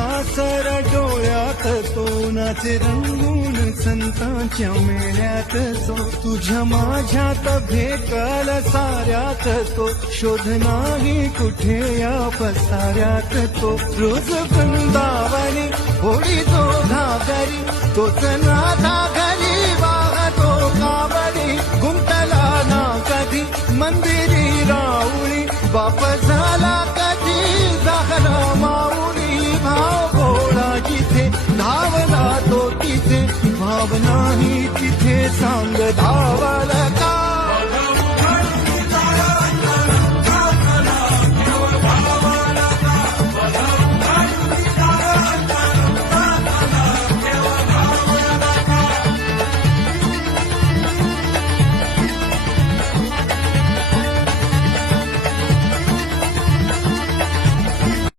सासर डोळ्यात तो नाचे रंगून संतांच्या मेळ्यात तो तुझ्या माझ्यात भेटल साऱ्यात तो शोध नाही कुठे या पसाऱ्यात तो रोज वृंदावनी होळी तो घागरी तोच नाथा घरी वाहतो कावरी गुंतला ना कधी मंदिरी राऊळी बाप झाला कधी झाला माऊली भाव भोळा जिथे धावला तो तिथे भाव नाही तिथे सांग धावा